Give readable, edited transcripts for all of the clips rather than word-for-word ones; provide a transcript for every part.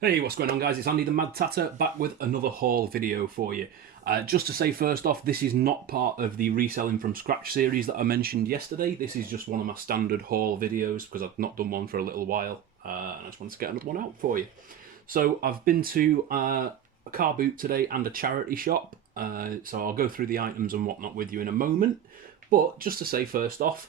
Hey, what's going on, guys? It's Andy the Mad Tatter back with another haul video for you. Just to say first off, this is not part of the reselling from scratch series that I mentioned yesterday. This is just one of my standard haul videos because I've not done one for a little while, and I just wanted to get another one out for you. So I've been to a car boot today and a charity shop, so I'll go through the items and whatnot with you in a moment. But just to say first off,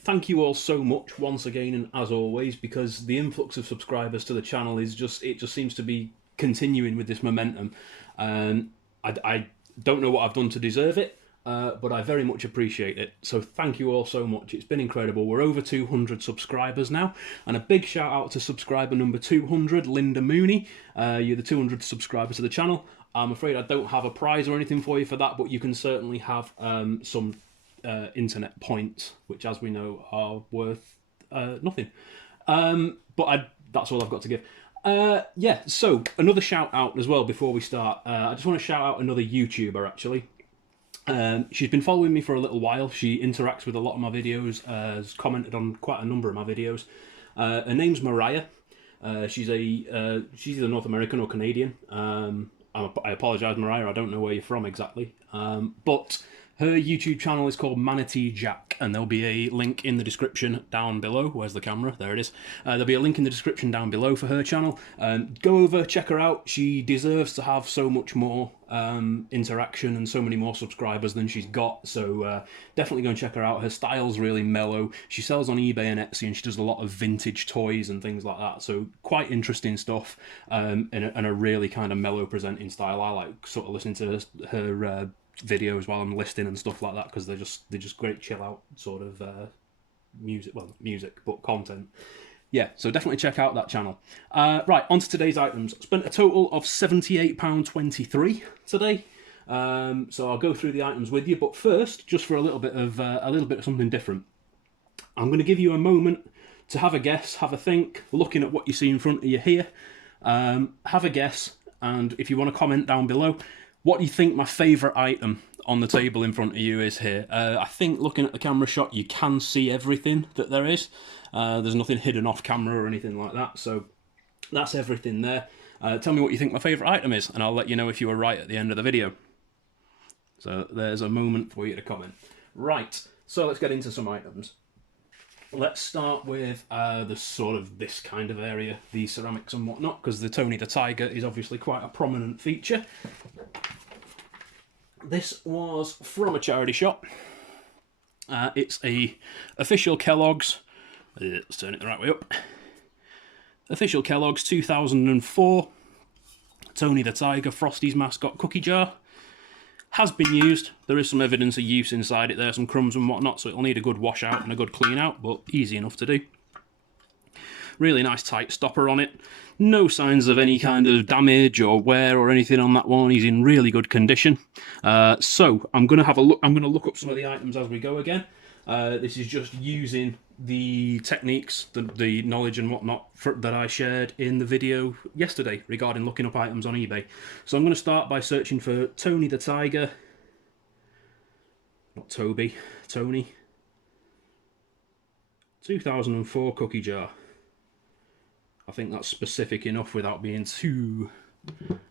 thank you all so much once again and as always, because the influx of subscribers to the channel is it just seems to be continuing with this momentum. I don't know what I've done to deserve it, but I very much appreciate it. So thank you all so much. It's been incredible. We're over 200 subscribers now, and a big shout out to subscriber number 200, Linda Mooney. You're the 200 subscribers to the channel. I'm afraid I don't have a prize or anything for you for that, but you can certainly have some internet points, which, as we know, are worth nothing. That's all I've got to give. Yeah, so another shout out as well before we start. I just want to shout out another YouTuber, actually. She's been following me for a little while. She interacts with a lot of my videos, has commented on quite a number of my videos. Her name's Mariah. She's either North American or Canadian. I apologise, Mariah, I don't know where you're from exactly. But her YouTube channel is called Manateejaq, and there'll be a link in the description down below. Where's the camera? There it is. There'll be a link in the description down below for her channel. Go over, check her out. She deserves to have so much more interaction and so many more subscribers than she's got, so definitely go and check her out. Her style's really mellow. She sells on eBay and Etsy, and she does a lot of vintage toys and things like that, so quite interesting stuff, and a really kind of mellow presenting style. I like sort of listening to her videos while I'm listing and stuff like that, because they're just great chill out sort of music, well, music, but content. Yeah, so definitely check out that channel. Right, on to today's items. Spent a total of £78.23 today. So I'll go through the items with you, but first, just for a little bit of something different, I'm going to give you a moment to have a guess, have a think, looking at what you see in front of you here. Have a guess, and if you want to comment down below, what do you think my favourite item on the table in front of you is here? I think looking at the camera shot, you can see everything that there is. There's nothing hidden off camera or anything like that, so that's everything there. Tell me what you think my favourite item is, and I'll let you know if you were right at the end of the video. So there's a moment for you to comment. Right, so let's get into some items. Let's start with this kind of area, the ceramics and whatnot, because the Tony the Tiger is obviously quite a prominent feature. This was from a charity shop. It's a official Kellogg's. Let's turn it the right way up. Official Kellogg's 2004 Tony the Tiger Frosty's mascot cookie jar. Has been used. There is some evidence of use inside it there, some crumbs and whatnot, so it'll need a good wash out and a good clean out, but easy enough to do. Really nice tight stopper on it. No signs of any kind of damage or wear or anything on that one. He's in really good condition. So I'm going to have a look. I'm going to look up some of the items as we go again. This is just using the techniques, the knowledge and whatnot that I shared in the video yesterday regarding looking up items on eBay. So I'm going to start by searching for Tony the Tiger. Not Toby, Tony. 2004 cookie jar. I think that's specific enough without being too...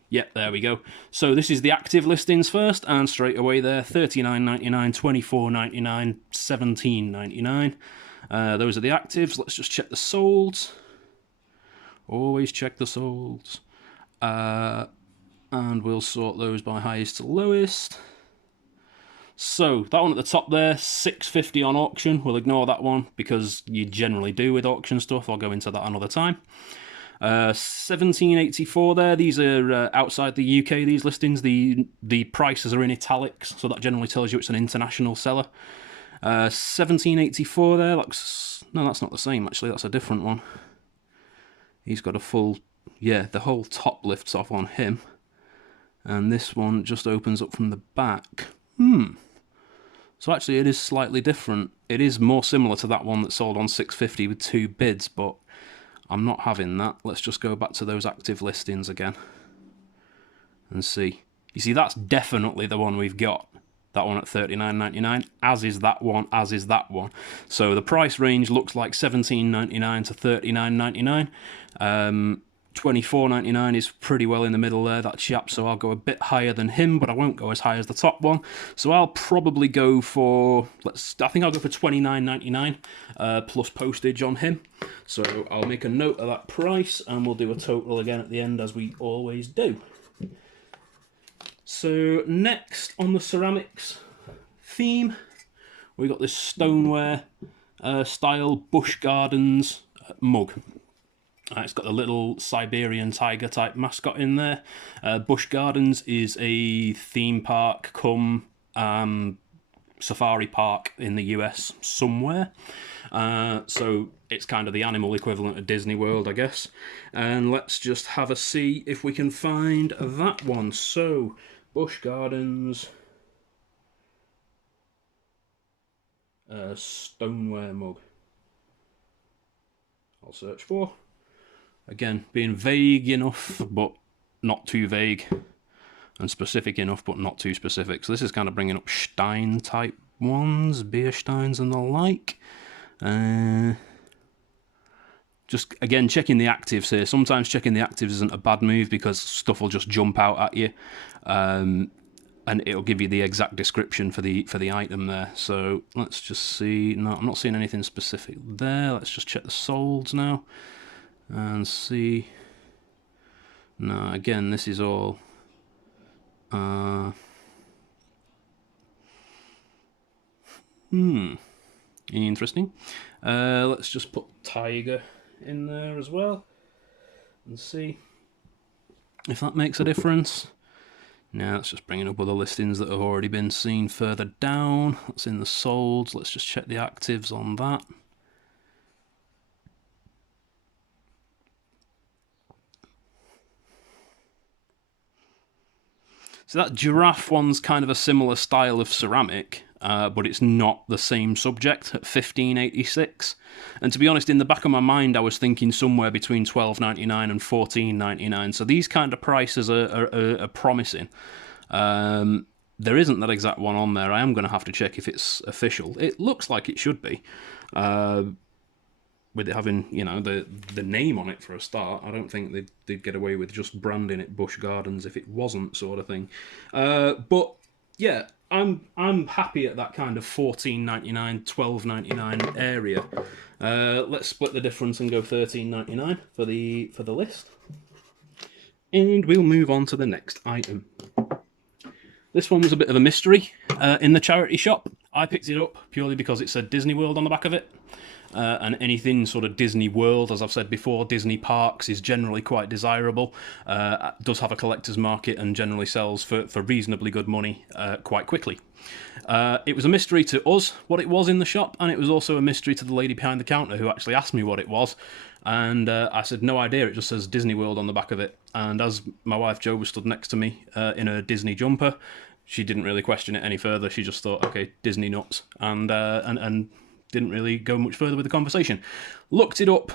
Yep, there we go. So this is the active listings first, and straight away there, $39.99, $24.99, $17.99. Those are the actives. Let's just check the solds. Always check the solds. And we'll sort those by highest to lowest. So that one at the top there, $6.50 on auction. We'll ignore that one because you generally do with auction stuff. I'll go into that another time. $17.84 there. These are outside the UK, these listings. The prices are in italics, so that generally tells you it's an international seller. $17.84 there. No, that's not the same, actually. That's a different one. He's got a full... Yeah, the whole top lifts off on him. And this one just opens up from the back. So actually it is slightly different. It is more similar to that one that sold on $6.50 with 2 bids, but I'm not having that. Let's just go back to those active listings again and see. You see, that's definitely the one we've got. That one at $39.99, as is that one, as is that one. So the price range looks like $17.99 to $39.99. 24.99 is pretty well in the middle there, that chap, so I'll go a bit higher than him, but I won't go as high as the top one. So I'll probably go for, I think I'll go for 29.99 plus postage on him. So I'll make a note of that price, and we'll do a total again at the end, as we always do. So next on the ceramics theme, we got this stoneware style Busch Gardens mug. It's got a little Siberian tiger type mascot in there. Busch Gardens is a theme park cum safari park in the US somewhere. So it's kind of the animal equivalent of Disney World, I guess. And let's just have a see if we can find that one. So, Busch Gardens stoneware mug. I'll search for. Again, being vague enough, but not too vague, and specific enough, but not too specific. So this is kind of bringing up Stein type ones, beer steins and the like. Just, again, checking the actives here. Sometimes checking the actives isn't a bad move, because stuff will just jump out at you, and it'll give you the exact description for the item there. So let's just see. No, I'm not seeing anything specific there. Let's just check the solds now and see. No, again, this is all interesting. Let's just put tiger in there as well and see if that makes a difference. Now it's just bringing up other listings that have already been seen further down. That's in the solds. Let's just check the actives on that. So that giraffe one's kind of a similar style of ceramic, but it's not the same subject at $15.86. And to be honest, in the back of my mind, I was thinking somewhere between $12.99 and $14.99. So these kind of prices are promising. There isn't that exact one on there. I am going to have to check if it's official. It looks like it should be. With it having, you know, the name on it for a start. I don't think they'd get away with just branding it Busch Gardens if it wasn't, sort of thing. But yeah, I'm happy at that kind of $14.99, $12.99 area. Let's split the difference and go $13.99 for the list, and we'll move on to the next item. This one was a bit of a mystery in the charity shop. I picked it up purely because it said Disney World on the back of it. And anything sort of Disney World, as I've said before, Disney Parks is generally quite desirable. Does have a collector's market and generally sells for reasonably good money quite quickly. It was a mystery to us what it was in the shop, and it was also a mystery to the lady behind the counter who actually asked me what it was. And I said, no idea, it just says Disney World on the back of it. And as my wife Jo was stood next to me in a Disney jumper, she didn't really question it any further. She just thought, okay, Disney nuts, and didn't really go much further with the conversation. Looked it up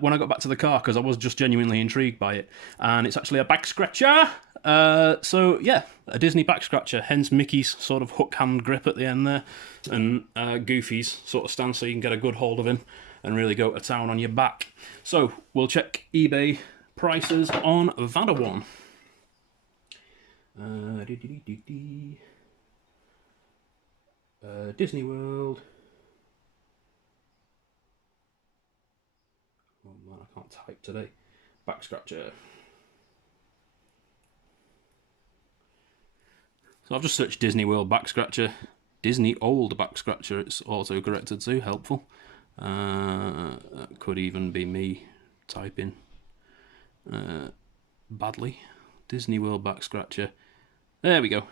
when I got back to the car, because I was just genuinely intrigued by it. And it's actually a back scratcher. So yeah, a Disney back scratcher, hence Mickey's sort of hook hand grip at the end there, and Goofy's sort of stance so you can get a good hold of him and really go to town on your back. So we'll check eBay prices on that one. Disney World. Oh man, I can't type today. Back scratcher. So I've just searched Disney World back scratcher. Disney old back scratcher, it's auto corrected to, helpful. That could even be me typing badly. Disney World back scratcher. There we go.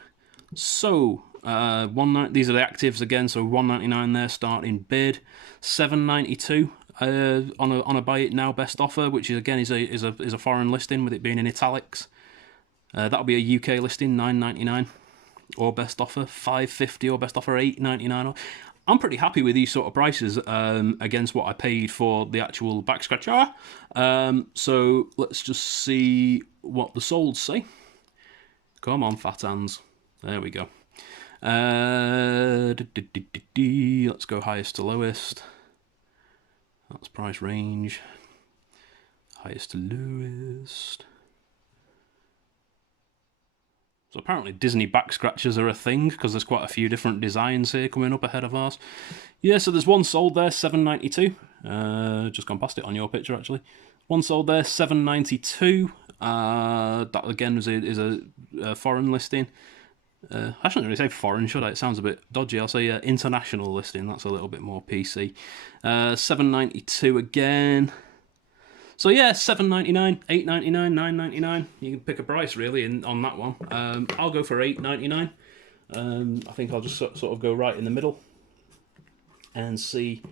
So these are the actives again. So $1.99 there starting bid, $7.92 on a buy it now best offer, which is again is a foreign listing with it being in italics. That'll be a UK listing, $9.99 or best offer, $5.50 or best offer, $8.99. I'm pretty happy with these sort of prices against what I paid for the actual back scratcher. So let's just see what the solds say. Come on, fat hands. There we go. Let's go highest to lowest. That's price range. Highest to lowest. So apparently Disney back scratchers are a thing, because there's quite a few different designs here coming up ahead of ours. Yeah, so there's one sold there, $7.92. Just gone past it on your picture, actually. One sold there, $7.92. That again is a foreign listing. I shouldn't really say foreign, should I? It sounds a bit dodgy. I'll say international listing. That's a little bit more PC. $7.92 again. So yeah, $7.99, $8.99, $9.99. You can pick a price really on that one. I'll go for $8.99. I think I'll just sort of go right in the middle and see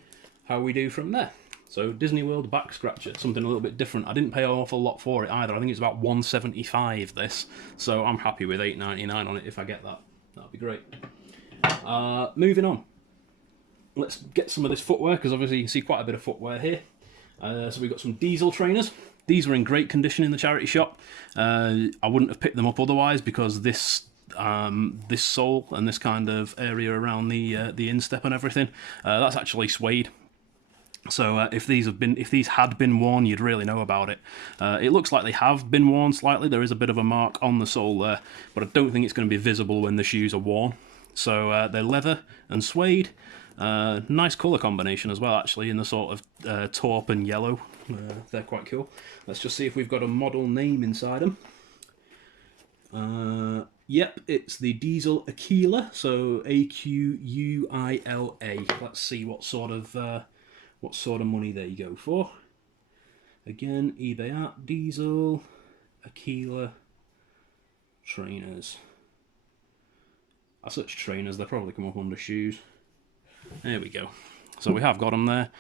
how we do from there. So Disney World back scratcher, something a little bit different. I didn't pay an awful lot for it either. I think it's about $175 this, so I'm happy with $8.99 on it if I get that. That'd be great. Moving on. Let's get some of this footwear, because obviously you can see quite a bit of footwear here. So we've got some Diesel trainers. These were in great condition in the charity shop. I wouldn't have picked them up otherwise, because this sole and this kind of area around the instep and everything, that's actually suede. So if these had been worn, you'd really know about it. It looks like they have been worn slightly. There is a bit of a mark on the sole there, but I don't think it's going to be visible when the shoes are worn. So they're leather and suede. Nice colour combination as well, actually, in the sort of taupe and yellow. They're quite cool. Let's just see if we've got a model name inside them. Yep, it's the Diesel Aquila, so A-Q-U-I-L-A. Let's see what sort of money they go for. Again, eBay at Diesel Aquila trainers. I search trainers, they probably come up under shoes. There we go. So we have got them there.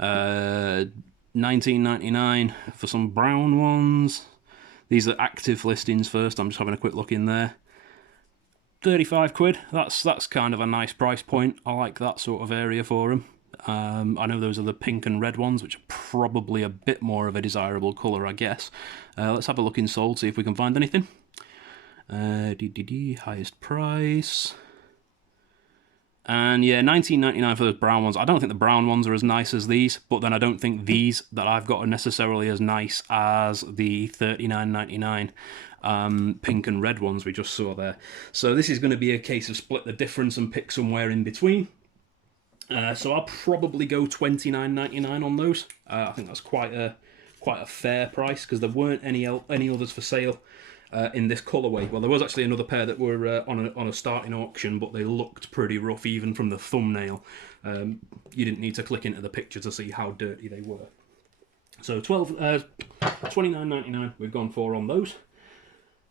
$19.99 for some brown ones. These are active listings first. I'm just having a quick look in there. 35 quid. That's kind of a nice price point. I like that sort of area for them. I know those are the pink and red ones, which are probably a bit more of a desirable colour, I guess. Let's have a look in sold, see if we can find anything. Highest price. And yeah, $19.99 for those brown ones. I don't think the brown ones are as nice as these, but then I don't think these that I've got are necessarily as nice as the $39.99 pink and red ones we just saw there. So this is going to be a case of split the difference and pick somewhere in between. So I'll probably go $29.99 on those. I think that's quite a fair price, because there weren't any others for sale in this colourway. Well, there was actually another pair that were on a starting auction, but they looked pretty rough even from the thumbnail. You didn't need to click into the picture to see how dirty they were. So $29.99 we've gone for on those.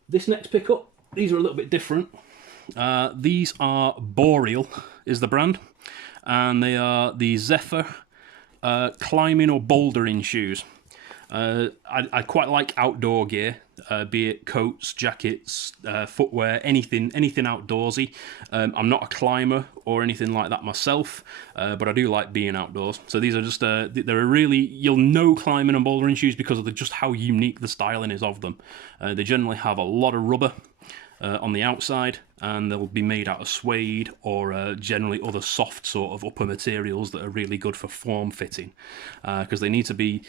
This next pickup, these are a little bit different. These are Boreal is the brand, and they are the Zephyr climbing or bouldering shoes. I quite like outdoor gear, be it coats, jackets, footwear, anything outdoorsy. I'm not a climber or anything like that myself, but I do like being outdoors. So these are just, they're a really, you'll know climbing and bouldering shoes because of just how unique the styling is of them. They generally have a lot of rubber on the outside, and they'll be made out of suede or generally other soft sort of upper materials that are really good for form fitting, because they need to be,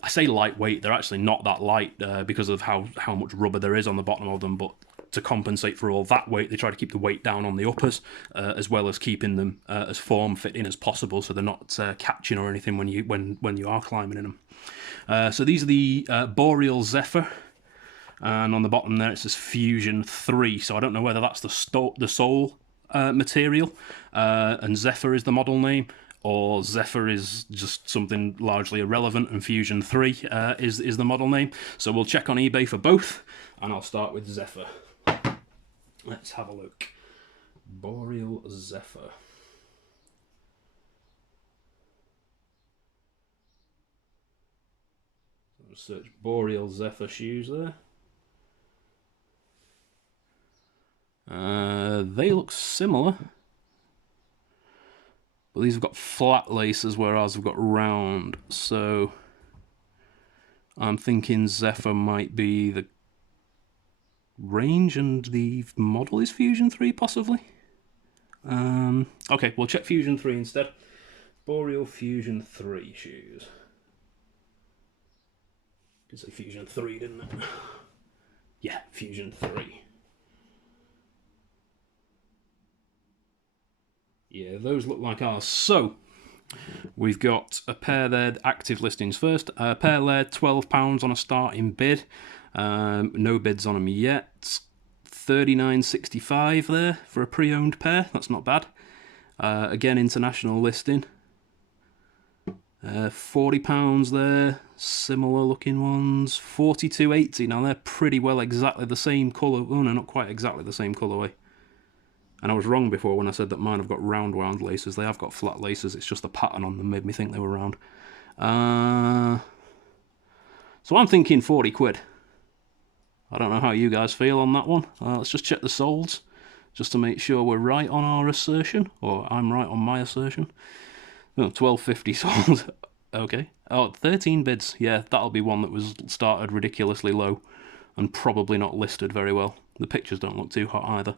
I say lightweight, they're actually not that light because of how much rubber there is on the bottom of them, but to compensate for all that weight, they try to keep the weight down on the uppers, as well as keeping them as form fitting as possible, so they're not catching or anything when you are climbing in them. So these are the Boreal Zephyr, and on the bottom there it says Fusion 3, so I don't know whether that's the sole material, and Zephyr is the model name, or Zephyr is just something largely irrelevant, and Fusion 3 is the model name. So we'll check on eBay for both, and I'll start with Zephyr. Let's have a look. Boreal Zephyr. So search Boreal Zephyr shoes there. They look similar, but these have got flat laces, whereas I've got round. So I'm thinking Zephyr might be the range and the model is Fusion 3 possibly. Okay, we'll check Fusion 3 instead. Boreal Fusion 3 shoes. Could say Fusion 3, didn't it? Yeah, Fusion 3. Yeah, those look like ours. So, we've got a pair there, active listings first. A pair there, £12 on a starting bid. No bids on them yet. $39.65 there for a pre-owned pair. That's not bad. Again, international listing. £40 there. Similar looking ones. $42.80. Now they're pretty well exactly the same colour. Oh no, not quite exactly the same colourway. And I was wrong before when I said that mine have got round wound laces. They have got flat laces. It's just the pattern on them made me think they were round. So I'm thinking 40 quid. I don't know how you guys feel on that one. Let's just check the solds, just to make sure we're right on our assertion, or I'm right on my assertion. Oh, 12.50 sold. Okay. Oh, 13 bids. Yeah, that'll be one that was started ridiculously low and probably not listed very well. The pictures don't look too hot either.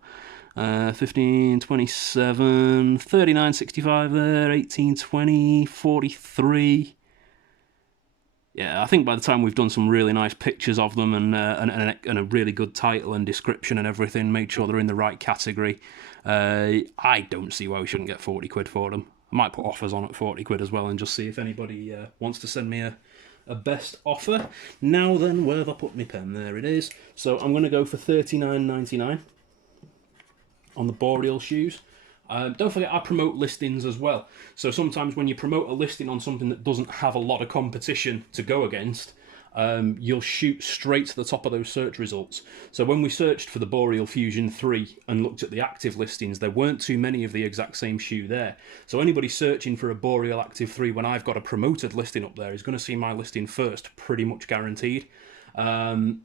15.27, 39.65 there, 18.20, 43. Yeah, I think by the time we've done some really nice pictures of them and a really good title and description and everything, made sure they're in the right category, I don't see why we shouldn't get 40 quid for them. I might put offers on at 40 quid as well and just see if anybody wants to send me a best offer. Now then, where have I put my pen? There it is. So I'm going to go for $39.99 on the Boreal shoes. Don't forget, I promote listings as well. So sometimes when you promote a listing on something that doesn't have a lot of competition to go against, you'll shoot straight to the top of those search results. So when we searched for the Boreal Fusion 3 and looked at the active listings, there weren't too many of the exact same shoe there. So anybody searching for a Boreal Active 3 when I've got a promoted listing up there is going to see my listing first, pretty much guaranteed. And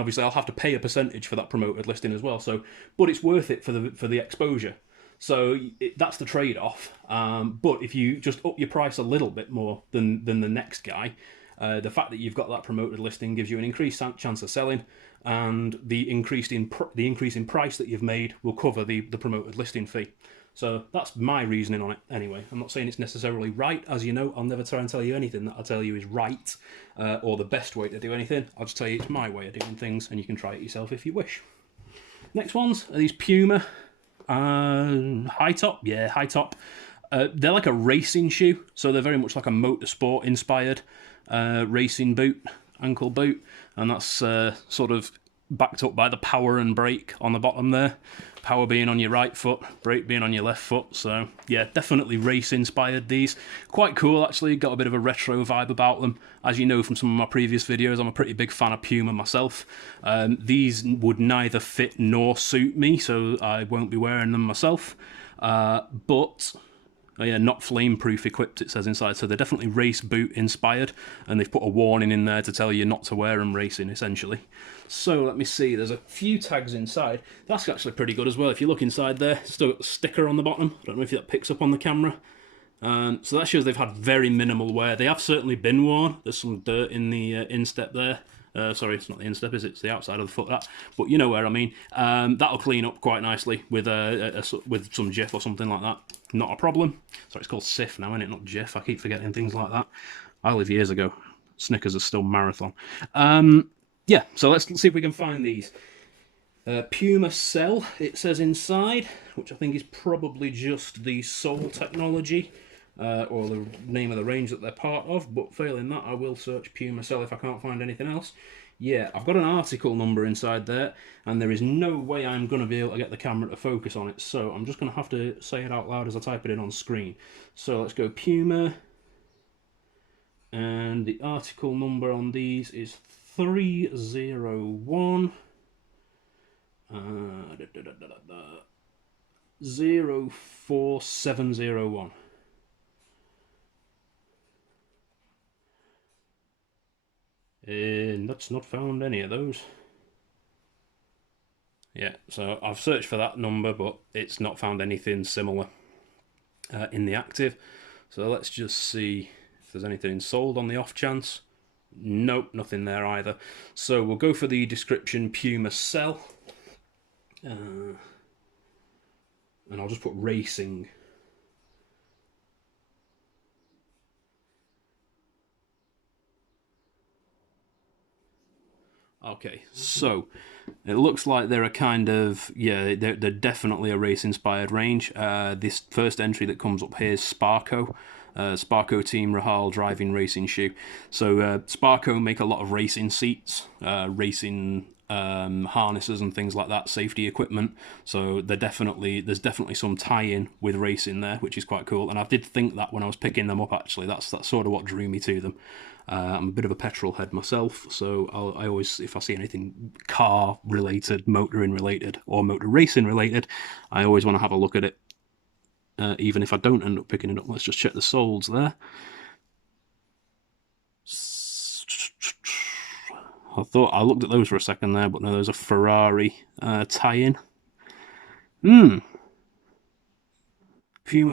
obviously I'll have to pay a percentage for that promoted listing as well. So, but it's worth it for the exposure. So that's the trade-off. But if you just up your price a little bit more than the next guy, the fact that you've got that promoted listing gives you an increased chance of selling, and the increase in price that you've made will cover the promoted listing fee. So that's my reasoning on it anyway. I'm not saying it's necessarily right. As you know, I'll never try and tell you anything that I tell you is right or the best way to do anything. I'll just tell you it's my way of doing things, and you can try it yourself if you wish. Next ones are these Puma high top. Yeah, high top. They're like a racing shoe, so they're very much like a motorsport inspired racing boot, ankle boot, and that's sort of backed up by the power and brake on the bottom there. Power being on your right foot, brake being on your left foot. So yeah, definitely race inspired these. Quite cool actually, got a bit of a retro vibe about them. As you know from some of my previous videos, I'm a pretty big fan of Puma myself. These would neither fit nor suit me, so I won't be wearing them myself. But oh yeah, not flame-proof equipped, it says inside, so they're definitely race boot inspired, and they've put a warning in there to tell you not to wear them racing, essentially. So let me see, there's a few tags inside. That's actually pretty good as well. If you look inside there, still got the sticker on the bottom. I don't know if that picks up on the camera. So that shows they've had very minimal wear. They have certainly been worn. There's some dirt in the instep there. Sorry, it's not the instep, is it? It's the outside of the foot, that. But you know where I mean. That'll clean up quite nicely with with some Jif or something like that. Not a problem. Sorry, it's called Sif now, isn't it? Not Jif. I keep forgetting things like that. I live years ago. Snickers are still Marathon. Yeah, so let's see if we can find these. Puma Cell, it says inside, which I think is probably just the sole technology. Or the name of the range that they're part of, but failing that I will search Puma Cell if I can't find anything else. Yeah, I've got an article number inside there, and there is no way I'm going to be able to get the camera to focus on it, so I'm just going to have to say it out loud as I type it in on screen. So let's go Puma, and the article number on these is 301 04701. And that's not found any of those. Yeah, so I've searched for that number, but it's not found anything similar in the active. So let's just see if there's anything sold on the off chance. Nope, nothing there either. So we'll go for the description Puma Cell. And I'll just put racing. Okay, so it looks like they're a kind of, yeah, they're definitely a race-inspired range. This first entry that comes up here is Sparco. Sparco Team Rahal driving racing shoe. So Sparco make a lot of racing seats, racing harnesses and things like that, safety equipment. So there's definitely some tie-in with racing there, which is quite cool. And I did think that when I was picking them up, actually, that's sort of what drew me to them. I'm a bit of a petrol head myself, so I always, if I see anything car related, motoring related, or motor racing related, I always want to have a look at it. Even if I don't end up picking it up. Let's just check the soles there. I looked at those for a second there, but no, there's a Ferrari tie-in. Puma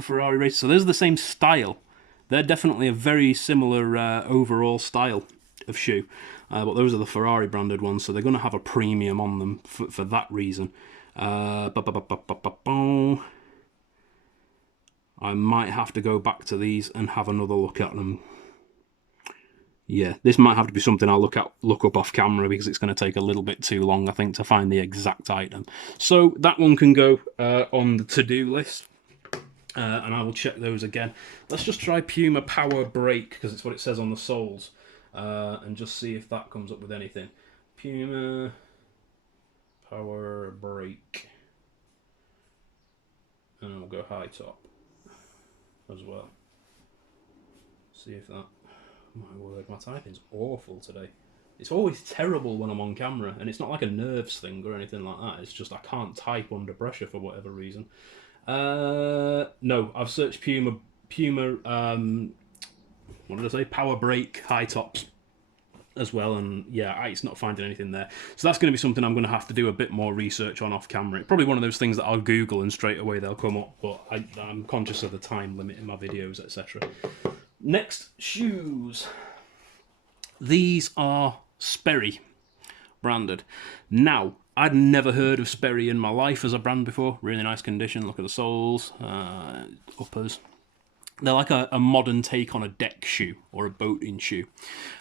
Ferrari race. So those are the same style. They're definitely a very similar overall style of shoe. But those are the Ferrari branded ones, so they're going to have a premium on them for that reason. I might have to go back to these and have another look at them. Yeah, this might have to be something I'll look up off camera, because it's going to take a little bit too long, I think, to find the exact item. So that one can go on the to-do list. And I will check those again. Let's just try Puma Power Brake, because it's what it says on the soles, and just see if that comes up with anything. Puma Power Brake. And we'll go high top as well. See if that... My word, my typing's awful today. It's always terrible when I'm on camera, and it's not like a nerves thing or anything like that. It's just I can't type under pressure for whatever reason. No, I've searched Puma, what did I say? Power Brake high tops as well, and yeah, it's not finding anything there. So that's going to be something I'm going to have to do a bit more research on off camera. Probably one of those things that I'll Google and straight away they'll come up, but I'm conscious of the time limit in my videos, etc. Next, shoes. These are Sperry branded. Now, I'd never heard of Sperry in my life as a brand before. Really nice condition. Look at the soles, uppers. They're like a modern take on a deck shoe or a boating shoe.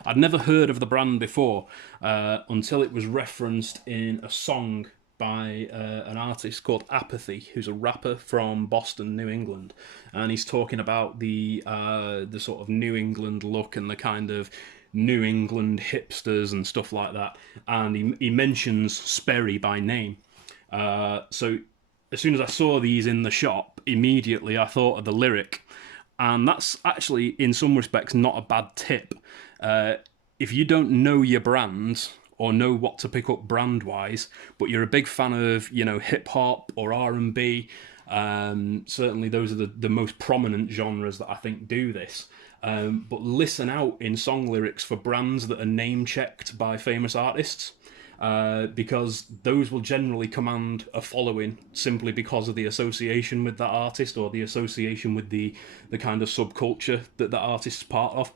I'd never heard of the brand before until it was referenced in a song by an artist called Apathy, who's a rapper from Boston, New England, and he's talking about the sort of New England look and the kind of New England hipsters and stuff like that, and he mentions Sperry by name. So as soon as I saw these in the shop, immediately I thought of the lyric, and that's actually in some respects not a bad tip. If you don't know your brands or know what to pick up brand-wise, but you're a big fan of, you know, hip-hop or R&B, certainly those are the most prominent genres that I think do this. But listen out in song lyrics for brands that are name-checked by famous artists, because those will generally command a following simply because of the association with that artist or the association with the kind of subculture that the artist's part of.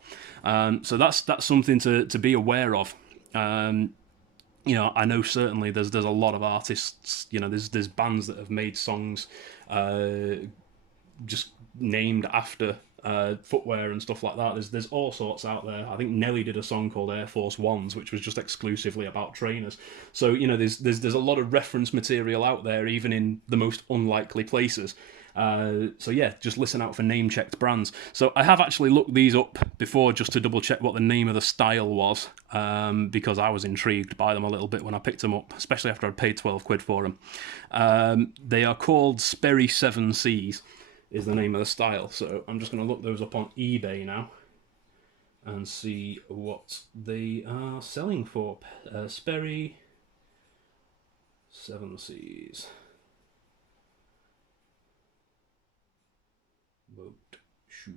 So that's something to be aware of. You know, I know certainly there's a lot of artists, you know, there's bands that have made songs just named after footwear and stuff like that. There's all sorts out there. I think Nelly did a song called Air Force Ones, which was just exclusively about trainers. So, you know, there's a lot of reference material out there, even in the most unlikely places. So yeah, just listen out for name-checked brands. So I have actually looked these up before just to double-check what the name of the style was, because I was intrigued by them a little bit when I picked them up, especially after I'd paid 12 quid for them. They are called Sperry 7Cs, is the name of the style. So I'm just going to look those up on eBay now and see what they are selling for. Sperry 7Cs. Boat shoe.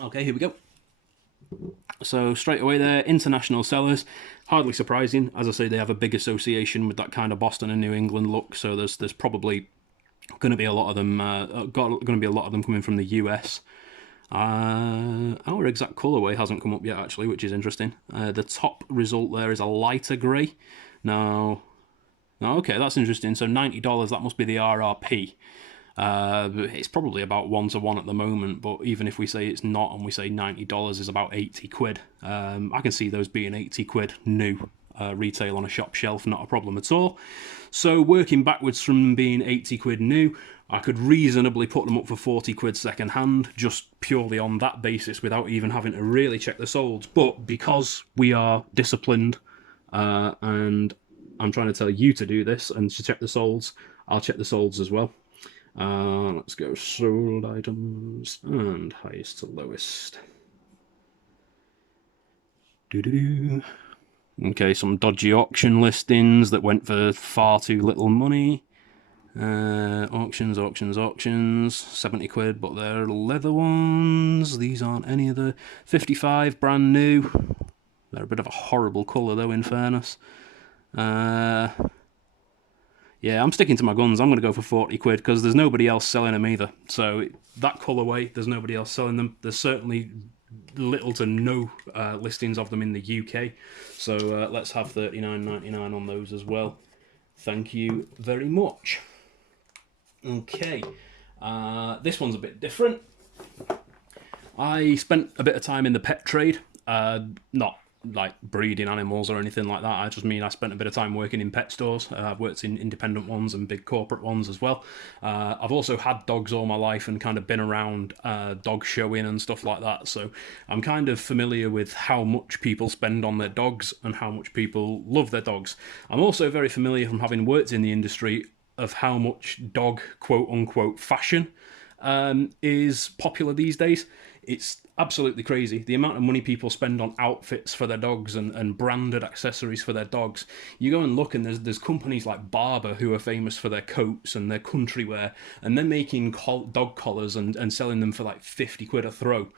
Okay, here we go. So straight away there, international sellers. Hardly surprising. As I say, they have a big association with that kind of Boston and New England look. So there's probably going to be a lot of them. Going to be a lot of them coming from the US. Our exact colorway hasn't come up yet, actually, which is interesting. The top result there is a lighter grey. Now, okay, that's interesting. So $90, that must be the RRP. It's probably about 1 to 1 at the moment, but even if we say it's not and we say $90 is about 80 quid, I can see those being 80 quid new. Retail on a shop shelf, not a problem at all. So working backwards from being 80 quid new, I could reasonably put them up for 40 quid second hand, just purely on that basis without even having to really check the solds. But because we are disciplined and I'm trying to tell you to do this and to check the solds, I'll check the solds as well. Let's go sold items and highest to lowest. Doo-doo-doo. Okay, some dodgy auction listings that went for far too little money. Auctions, 70 quid, but they're leather ones. These aren't any of the 55, brand new. They're a bit of a horrible colour though, in fairness. Yeah, I'm sticking to my guns. I'm going to go for 40 quid because there's nobody else selling them either. So that colourway, there's nobody else selling them. There's certainly little to no listings of them in the UK, so let's have $39.99 on those as well. Thank you very much. Okay, this one's a bit different. I spent a bit of time in the pet trade, not like breeding animals or anything like that. I just mean I spent a bit of time working in pet stores. I've worked in independent ones and big corporate ones as well. I've also had dogs all my life and kind of been around dog showing and stuff like that. So I'm kind of familiar with how much people spend on their dogs and how much people love their dogs. I'm also very familiar from having worked in the industry of how much dog quote unquote fashion is popular these days. It's absolutely crazy. The amount of money people spend on outfits for their dogs and branded accessories for their dogs. You go and look and there's companies like Barber who are famous for their coats and their country wear, and they're making dog collars and selling them for like 50 quid a throw,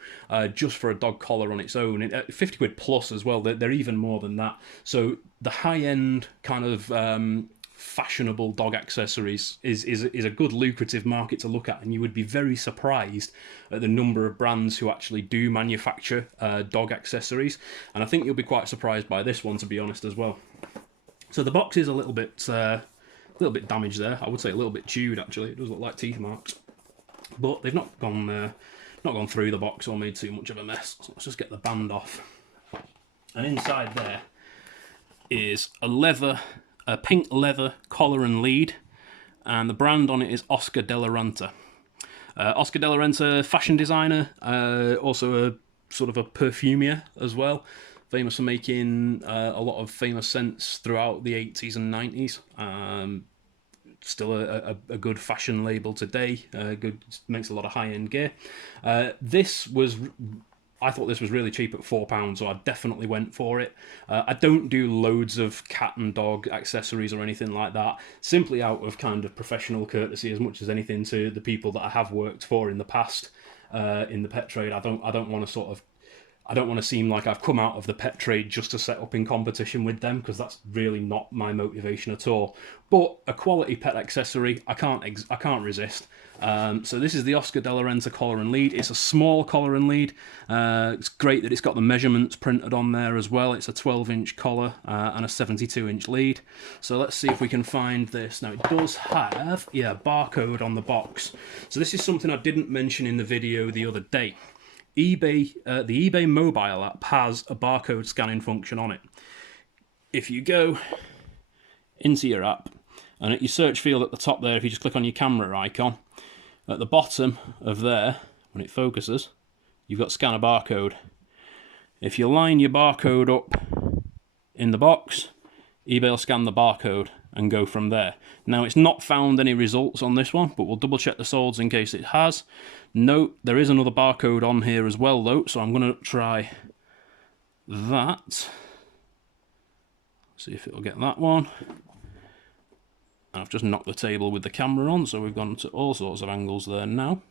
just for a dog collar on its own. 50 quid plus as well. They're even more than that. So the high-end kind of fashionable dog accessories is a good lucrative market to look at, and you would be very surprised at the number of brands who actually do manufacture dog accessories, and I think you'll be quite surprised by this one, to be honest, as well. So the box is a little bit damaged there. I would say a little bit chewed, actually. It does look like teeth marks, but they've not gone through the box or made too much of a mess. So let's just get the band off, and inside there is a pink leather collar and lead, and the brand on it is Oscar de la Renta. Oscar de la Renta, fashion designer, also a sort of a perfumier as well, famous for making a lot of famous scents throughout the 80s and 90s. Still a good fashion label today. Makes a lot of high-end gear. I thought this was really cheap at £4, so I definitely went for it. I don't do loads of cat and dog accessories or anything like that, simply out of kind of professional courtesy as much as anything to the people that I have worked for in the past in the pet trade. I don't want to seem like I've come out of the pet trade just to set up in competition with them, because that's really not my motivation at all. But a quality pet accessory, I can't resist. So this is the Oscar de la Renta collar and lead. It's a small collar and lead. It's great that it's got the measurements printed on there as well. It's a 12-inch collar and a 72-inch lead. So let's see if we can find this. Now it does have, barcode on the box. So this is something I didn't mention in the video the other day. eBay, the eBay mobile app has a barcode scanning function on it. If you go into your app and at your search field at the top there, if you just click on your camera icon, at the bottom of there, when it focuses, you've got scan a barcode. If you line your barcode up in the box, eBay will scan the barcode and go from there. Now it's not found any results on this one, but we'll double check the solds in case it has. No, there is another barcode on here as well though, so I'm going to try that. See if it'll get that one. I've just knocked the table with the camera on, so we've gone to all sorts of angles there now.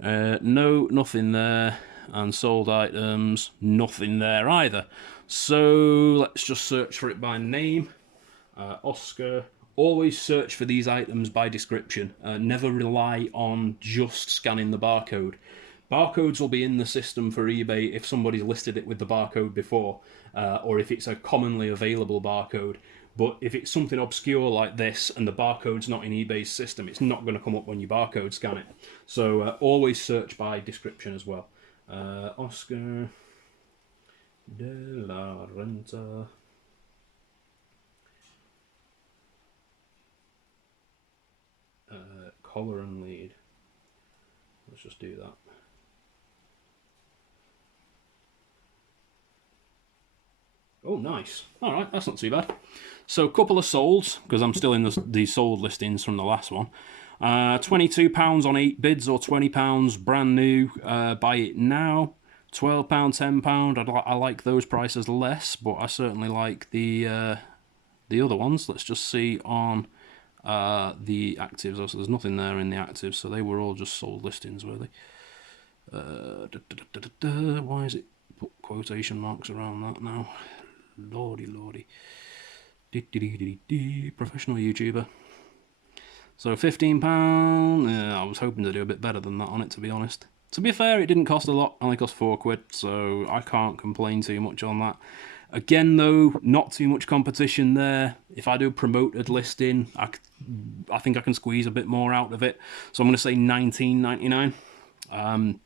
No, nothing there. And sold items, nothing there either. So let's just search for it by name. Oscar. Always search for these items by description. Never rely on just scanning the barcode. Barcodes will be in the system for eBay if somebody's listed it with the barcode before, or if it's a commonly available barcode. But if it's something obscure like this and the barcode's not in eBay's system, it's not going to come up when you barcode scan it. So always search by description as well. Oscar de la Renta. Collar and lead. Let's just do that. Oh, nice. All right, that's not too bad. So a couple of solds, because I'm still in the sold listings from the last one. £22 on 8 bids, or £20 brand new. Buy it now. £12, £10. I like those prices less, but I certainly like the other ones. Let's just see on the actives. So there's nothing there in the actives, so they were all just sold listings, were they? Why is it put quotation marks around that now? Lordy, lordy. Professional YouTuber. So £15. I was hoping to do a bit better than that on it, to be honest. To be fair, it didn't cost a lot. Only cost £4, so I can't complain too much on that. Again, though, not too much competition there. If I do a promoted listing, I think I can squeeze a bit more out of it. So I'm going to say £19.99.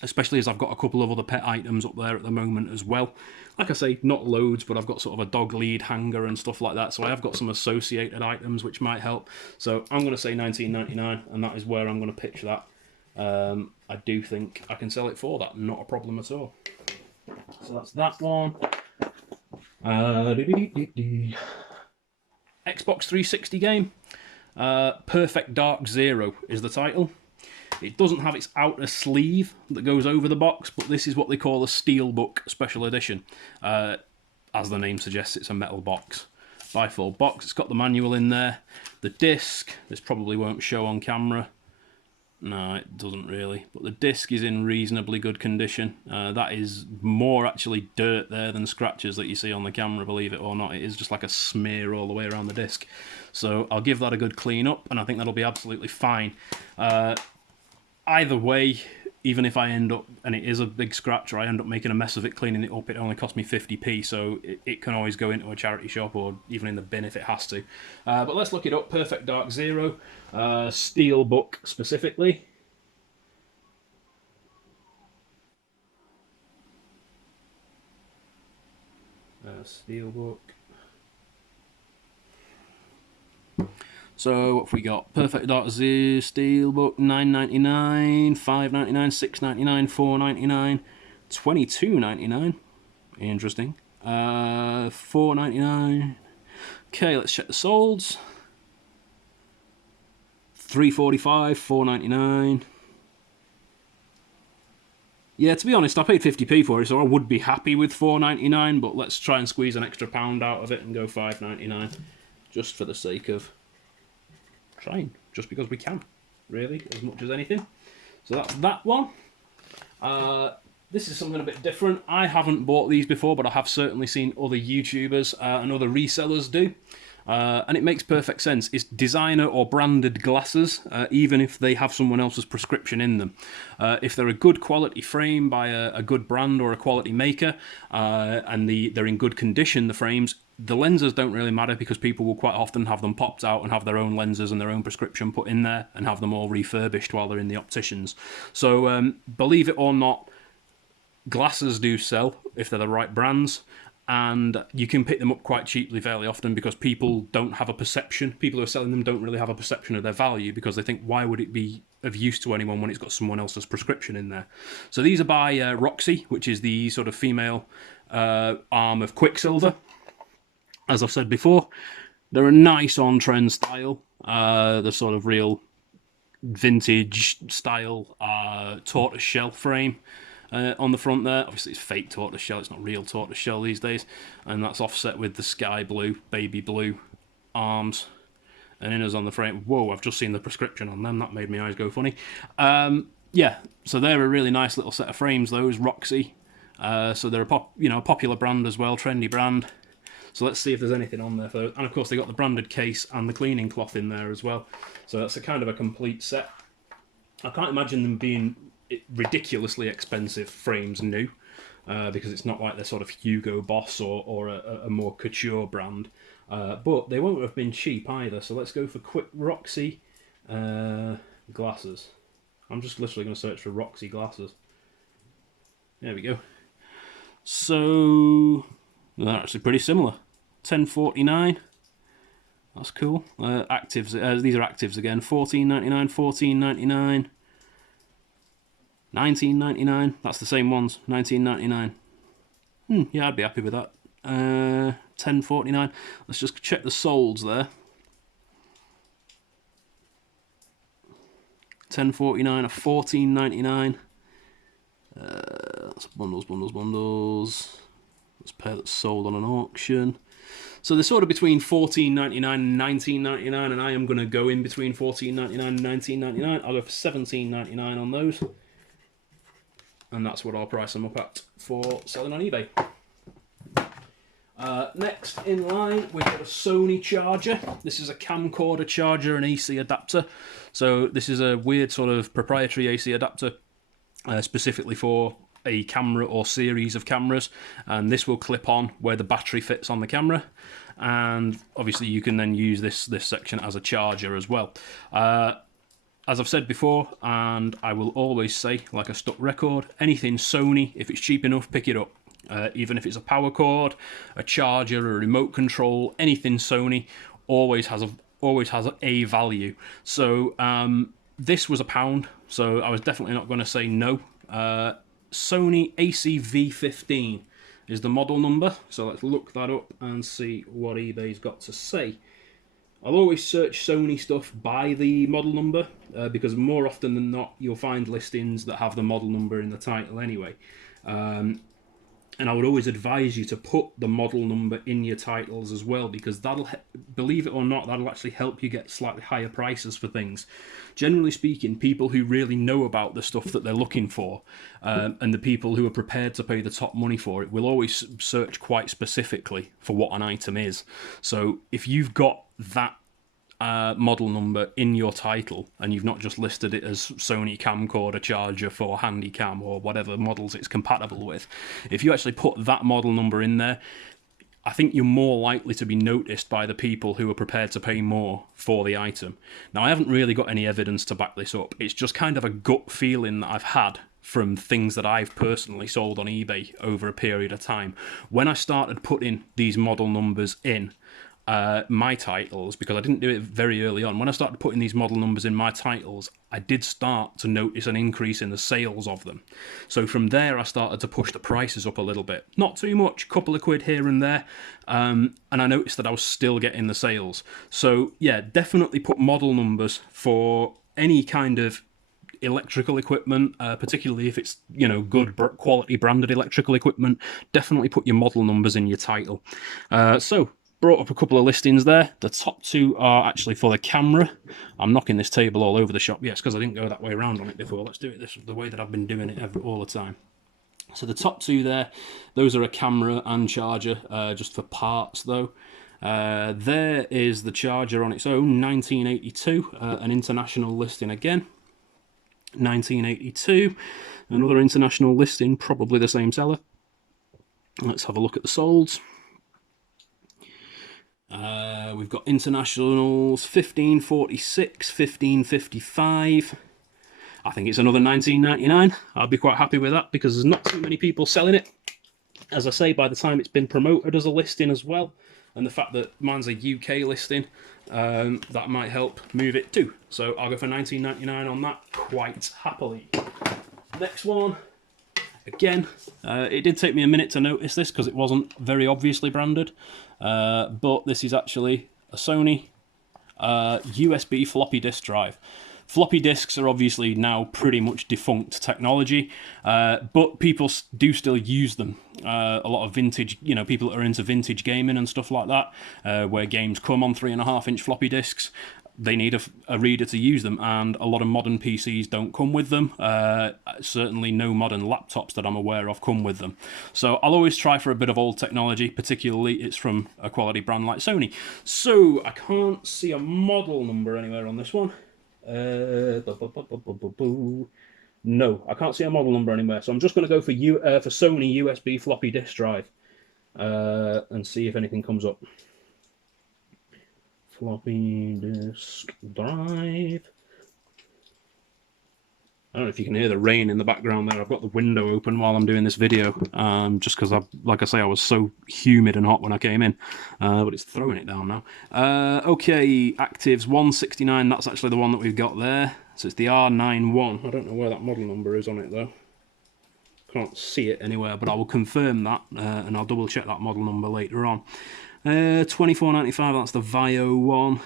Especially as I've got a couple of other pet items up there at the moment as well. Like I say, not loads, but I've got sort of a dog lead hanger and stuff like that, so I have got some associated items which might help. So I'm going to say £19.99, and that is where I'm going to pitch that. I do think I can sell it for that, not a problem at all. So that's that one. Xbox 360 game. Perfect Dark Zero is the title. It doesn't have its outer sleeve that goes over the box, but this is what they call a Steelbook Special Edition. As the name suggests, it's a metal box. Bifold box, it's got the manual in there. The disc, this probably won't show on camera. No, it doesn't really. But the disc is in reasonably good condition. That is more actually dirt there than scratches that you see on the camera, believe it or not. It is just like a smear all the way around the disc. So I'll give that a good clean up, and I think that'll be absolutely fine. Either way, even if I end up, and it is a big scratch, or I end up making a mess of it, cleaning it up, it only cost me 50p, so it can always go into a charity shop, or even in the bin if it has to. But let's look it up. Perfect Dark Zero, Steelbook specifically. Steelbook. So what have we got? Perfect Dark Zero Steelbook, $9.99, $5.99, $6.99, $4.99, $22.99. Interesting. $4.99. Okay, let's check the solds. $3.45, $4.99. Yeah, to be honest, I paid 50p for it, so I would be happy with $4.99, but let's try and squeeze an extra £1 out of it and go $5.99, just for the sake of trying, just because we can, really, as much as anything. So that's that one. This is something a bit different. I haven't bought these before, but I have certainly seen other YouTubers and other resellers do. And it makes perfect sense. It's designer or branded glasses, even if they have someone else's prescription in them. If they're a good quality frame by a good brand or a quality maker, and they're in good condition, the frames, the lenses don't really matter, because people will quite often have them popped out and have their own lenses and their own prescription put in there and have them all refurbished while they're in the opticians. So believe it or not, glasses do sell if they're the right brands, and you can pick them up quite cheaply fairly often, because people don't have a perception. People who are selling them don't really have a perception of their value, because they think, why would it be of use to anyone when it's got someone else's prescription in there? So these are by Roxy, which is the sort of female arm of Quicksilver. As I've said before, they're a nice on-trend style. They're sort of real vintage style tortoiseshell frame on the front there. Obviously it's fake tortoiseshell, it's not real tortoiseshell these days. And that's offset with the sky blue, baby blue arms and inners on the frame. Whoa, I've just seen the prescription on them. That made my eyes go funny. Yeah, so they're a really nice little set of frames, those, Roxy. So they're a popular brand as well, trendy brand. So let's see if there's anything on there for those. And of course they got the branded case and the cleaning cloth in there as well. So that's a kind of a complete set. I can't imagine them being ridiculously expensive frames new, because it's not like they're sort of Hugo Boss or a more couture brand. but they won't have been cheap either. So let's go for Quick Roxy glasses. I'm just literally going to search for Roxy glasses. There we go. So they're actually pretty similar. 1049. That's cool. Actives. These are actives again. 14.99, 14.99, 19.99. That's the same ones. 19.99. Yeah, I'd be happy with that. 10.49. Let's just check the solds there. 10.49 or 14.99. That's bundles, bundles, bundles. Let's pair that's sold on an auction. So they're sort of between $14.99 and $19.99, and I am going to go in between $14.99 and $19.99. I'll go for $17.99 on those, and that's what I'll price them up at for selling on eBay. Next in line, we've got a Sony charger. This is a camcorder charger and AC adapter. So this is a weird sort of proprietary AC adapter, specifically for a camera or series of cameras, and this will clip on where the battery fits on the camera, and obviously you can then use this section as a charger as well. As I've said before, and I will always say, like a stuck record, anything Sony, if it's cheap enough, pick it up. Even if it's a power cord, a charger, a remote control, anything Sony always has a value. So this was £1, so I was definitely not going to say no. Sony ACV15 is the model number, so let's look that up and see what eBay's got to say. I'll always search Sony stuff by the model number, because more often than not you'll find listings that have the model number in the title anyway. And I would always advise you to put the model number in your titles as well, because that'll, believe it or not, that'll actually help you get slightly higher prices for things. Generally speaking, people who really know about the stuff that they're looking for, and the people who are prepared to pay the top money for it, will always search quite specifically for what an item is. So if you've got that model number in your title and you've not just listed it as Sony camcorder charger for Handycam or whatever models it's compatible with, if you actually put that model number in there, I think you're more likely to be noticed by the people who are prepared to pay more for the item. Now, I haven't really got any evidence to back this up. It's just kind of a gut feeling that I've had from things that I've personally sold on eBay over a period of time. When I started putting these model numbers in my titles, because I didn't do it very early on, when I started putting these model numbers in my titles, I did start to notice an increase in the sales of them. So from there I started to push the prices up a little bit. Not too much, couple of quid here and there, and I noticed that I was still getting the sales. So yeah, definitely put model numbers for any kind of electrical equipment, particularly if it's, you know, good quality branded electrical equipment. Definitely put your model numbers in your title. So brought up a couple of listings there. The top two are actually for the camera. I'm knocking this table all over the shop. Yes, because I didn't go that way around on it before. Let's do it the way that I've been doing it all the time. So the top two there, those are a camera and charger, just for parts though. There is the charger on its own, 1982, an international listing again. 1982, another international listing, probably the same seller. Let's have a look at the solds. We've got internationals 1546, 1555. I think it's another 19.99. I'll be quite happy with that because there's not too many people selling it. As I say, by the time it's been promoted as a listing as well, and the fact that mine's a UK listing, that might help move it too. So I'll go for 19.99 on that quite happily. Next one. Again, it did take me a minute to notice this because it wasn't very obviously branded, but this is actually a Sony USB floppy disk drive. Floppy disks are obviously now pretty much defunct technology, but people do still use them. A lot of vintage, you know, people that are into vintage gaming and stuff like that, where games come on 3.5-inch floppy disks, they need a reader to use them, and a lot of modern PCs don't come with them. Certainly no modern laptops that I'm aware of come with them. So I'll always try for a bit of old technology, particularly it's from a quality brand like Sony. So I can't see a model number anywhere on this one. No, I can't see a model number anywhere, so I'm just going to go for Sony USB floppy disk drive and see if anything comes up. floppy disk drive. I don't know if you can hear the rain in the background there. I've got the window open while I'm doing this video, just because, like I say, I was so humid and hot when I came in, but it's throwing it down now. Okay, actives 169, that's actually the one that we've got there. So it's the R91. I don't know where that model number is on it, though. Can't see it anywhere, but I will confirm that, and I'll double check that model number later on. 24.95, that's the Vio one.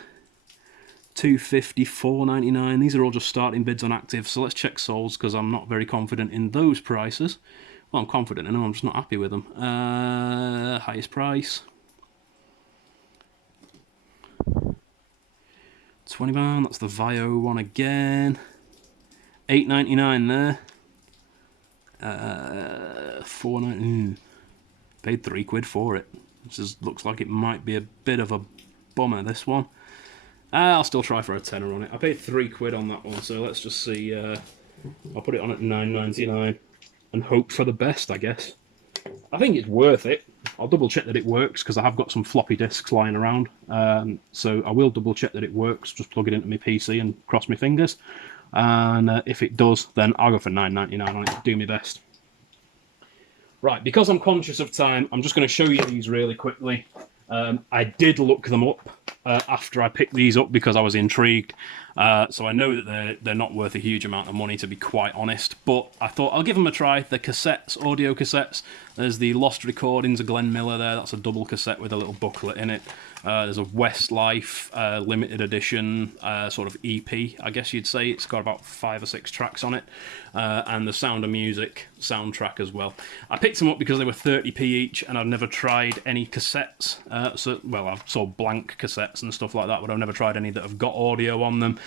250, 4.99. These are all just starting bids on active, so let's check solds because I'm not very confident in those prices. Well, I'm confident in them, I'm just not happy with them. Highest price. £20, that's the Vio one again. $8.99 there. $4.99. Paid £3 for it. This just looks like it might be a bit of a bummer, this one. I'll still try for a tenner on it. I paid £3 on that one, so let's just see. I'll put it on at $9.99 and hope for the best, I guess. I think it's worth it. I'll double check that it works because I have got some floppy disks lying around. So I will double check that it works. Just plug it into my PC and cross my fingers. And if it does, then I'll go for $9.99 on it. Do my best. Right, because I'm conscious of time, I'm just going to show you these really quickly. I did look them up after I picked these up because I was intrigued. So I know that they're not worth a huge amount of money, to be quite honest. But I thought I'll give them a try. The cassettes, audio cassettes. There's the Lost Recordings of Glenn Miller there. That's a double cassette with a little booklet in it. There's a Westlife limited edition sort of EP, I guess you'd say. It's got about 5 or 6 tracks on it. And the Sound of Music soundtrack as well. I picked them up because they were 30p each, and I've never tried any cassettes. Well, I've sold blank cassettes and stuff like that, but I've never tried any that have got audio on them.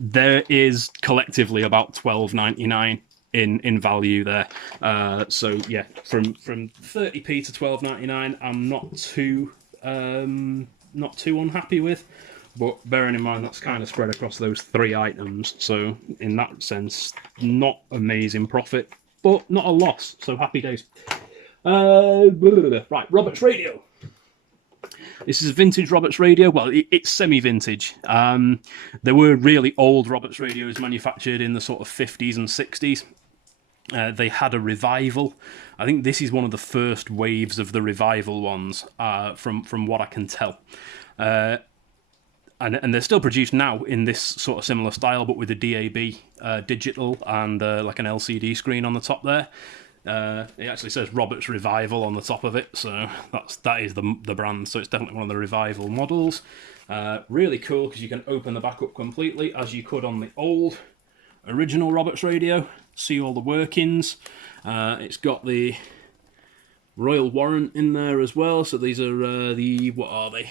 There is collectively about $12.99 in value there. So yeah, from 30p to $12.99, I'm not too unhappy with. But bearing in mind that's kind of spread across those 3 items, so in that sense, not amazing profit, but not a loss. So happy days. Right, Roberts Radio. This is a vintage Roberts radio. Well, it's semi-vintage. There were really old Roberts radios manufactured in the sort of 50s and 60s. They had a revival. I think this is one of the first waves of the revival ones, from what I can tell. And they're still produced now in this sort of similar style, but with a DAB digital and like an LCD screen on the top there. It actually says Roberts Revival on the top of it, so that is the brand. So it's definitely one of the Revival models. Really cool because you can open the back up completely as you could on the old original Roberts radio. See all the workings. It's got the Royal Warrant in there as well. So these are what are they?